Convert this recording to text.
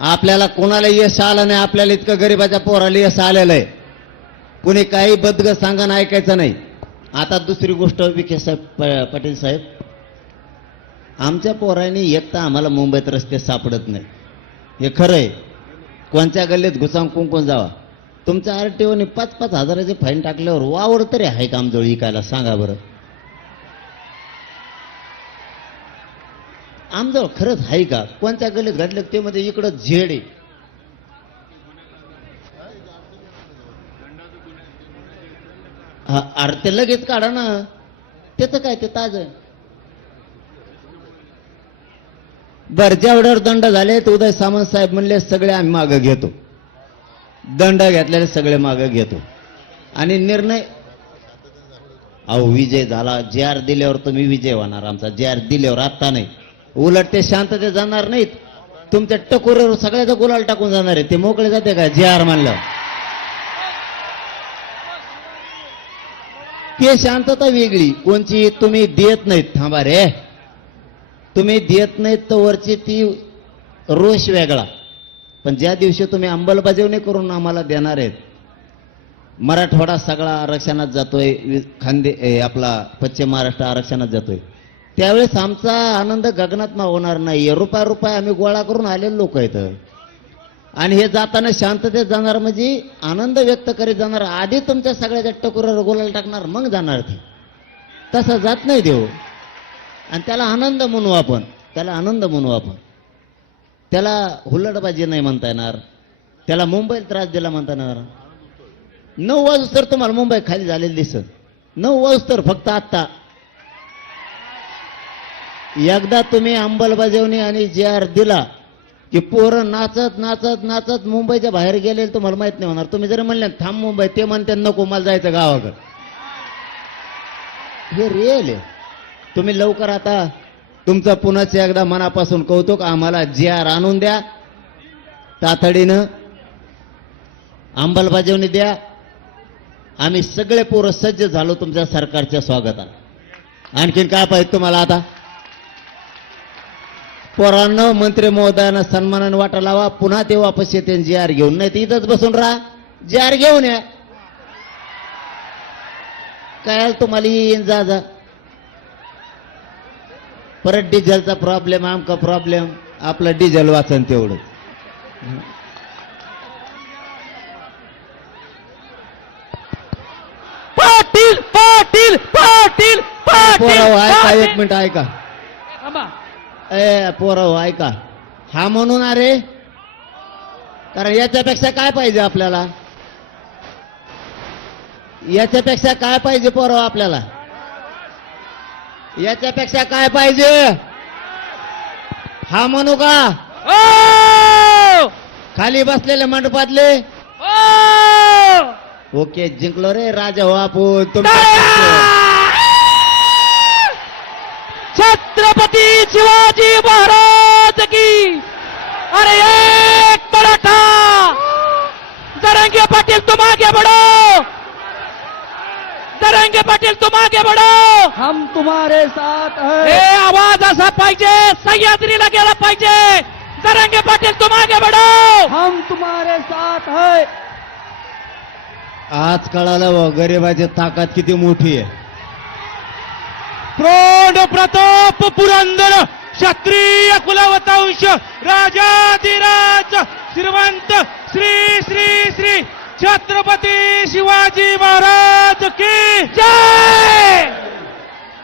आपल्याला कोणाला यश आलं नाही आपल्याला इतकं गरीबाच्या पोराला यश आलेलं आहे. कुणी काही बदग सांगा ऐकायचं नाही. आता दुसरी गोष्ट विखे साहेब प- पाटील साहेब. आमच्या पोरांनी एक तर आम्हाला मुंबईत रस्ते सापडत नाही. हे खरं आहे. कोणत्या गल्लीत घुसावून कुंकून जावा? तुमच्या आर टी ओने पाच पाच हजाराचे फाईन टाकल्यावर वावर तरी आहे का आमजवळ इकायला सांगा बरं. आमदार खरंच आहे का? कोणत्या गल्लीत घडलं ते मध्ये इकडं झेड आहे. हा, अरे ते लगेच काढा ना. त्याचं काय ते ताज बर जेवढ्यावर दंड झाले तर उदय सामंत साहेब म्हणले सगळे आम्ही मागं घेतो. दंड घेतलेले सगळे मागं घेतो. आणि निर्णय अहो विजय झाला. जे आर दिल्यावर तुम्ही विजय होणार आमचा. जे आर दिल्यावर आत्ता नाही. उलट ते शांतते जाणार नाहीत. तुमच्या टकोरीवर सगळ्याचा गुलाल टाकून जाणार आहे ते मोकळे जाते का? जे आर मानलं. ते शांतता वेगळी. कोणची? तुम्ही देत नाहीत. थांबा रे. तुम्ही देत नाहीत तर वरची ती रोष वेगळा. पण ज्या दिवशी तुम्ही अंमलबजावणी करून आम्हाला देणार आहेत मराठवाडा सगळा आरक्षणात जातोय. खांदे ए, आपला पश्चिम महाराष्ट्र आरक्षणात जातोय. त्यावेळेस आमचा आनंद गगनात होणार नाही. रुपया रुपया आम्ही गोळा करून आलेले लोक आहेत. आणि हे जाताना शांततेत जाणार म्हणजे आनंद व्यक्त करीत जाणार. आधी तुमच्या सगळ्याच्या टकोरावर गोलाला टाकणार मग जाणार ते. तसं जात नाही देव. आणि त्याला आनंद म्हणू आपण. त्याला आनंद म्हणू आपण. त्याला हुल्लडबाजी नाही म्हणता येणार. त्याला मुंबईला त्रास दिला म्हणता येणार. नऊ वाजू तर तुम्हाला मुंबई खाली झालेली दिसत. नऊ वाजू तर फक्त आत्ता एकदा तुम्ही अंमलबजावणी आणि जे आर दिला की पोरं नाचत नाचत नाचत मुंबईच्या बाहेर गेले तुम्हाला माहीत नाही होणार. तुम्ही जर म्हणले थांब मुंबई ते म्हणते नको मला जायचं गावाकडं. हे रिअल आहे. तुम्ही लवकर आता तुमचं पुन्हाच एकदा मनापासून कौतुक आम्हाला जे आर आणून द्या तातडीनं अंमलबजावणी द्या. आम्ही सगळे पोरं सज्ज झालो तुमच्या सरकारच्या स्वागतात आणखीन काय पाहिजे तुम्हाला आता? पोरांनो मंत्री महोदयांना सन्मानाने वाटा लावा. पुन्हा ते वापस येते जी आर घेऊन. नाही इथंच बसून राहा. जी आर घेऊन या. काय तुम्हाला येईन जा जा. परत डिझेलचा प्रॉब्लेम आमका प्रॉब्लेम आपलं डिझेल वाचन तेवढं. पाटील पाटील पाटील पाटील ऐका. एक मिनिट ऐका. ए पोराव ऐका. हा म्हणून अरे? कारण याच्यापेक्षा काय पाहिजे आपल्याला? याच्यापेक्षा काय पाहिजे पोराव आपल्याला? याच्यापेक्षा काय पाहिजे? हा म्हणू का? ओ! खाली बसलेले मंडपातले! ओके जिंकलो रे राजा हो आपण. टाळ्या! छत्रपती शिवाजी महाराज की। अरे एक मराठा। जरंगे पाटील तुम आगे बढ़ो। जरंगे पाटील तुम आगे बढ़ो। हम तुम्हारे साथ हे। हैं आवाज असा पाहिजे सह्याद्रीला गेला पाहिजे। जरंगे पाटील तुम आगे बढ़ो। हम तुम्हारे साथ हैं। आज कळालं व गरिबाची ताकद किती मोठी आहे. प्रताप पुरंदर क्षत्रिय कुलवतांश राजाधिराज श्रीमंत श्री श्री श्री छत्रपती शिवाजी महाराज की जय!